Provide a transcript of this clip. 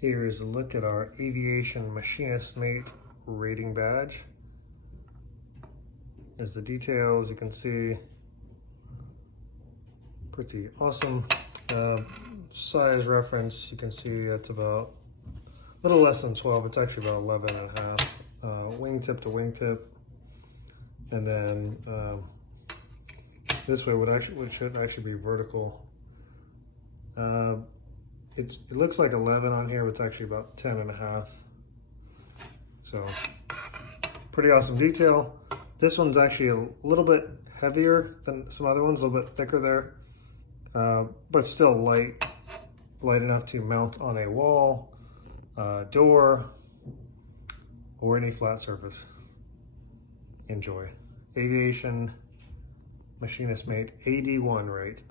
Here is a look at our Aviation Machinist Mate rating badge. There's the details, you can see, pretty awesome. Size reference, you can see it's about a little less than 12, it's actually about 11 and a half. Wingtip to wingtip. And then this way would should actually be vertical. It looks like 11 on here, but it's actually about 10 and a half. So pretty awesome detail. This one's actually a little bit heavier than some other ones, a little bit thicker there, but still light enough to mount on a wall, door, or any flat surface. Enjoy. Aviation Machinist Mate AD1 rate.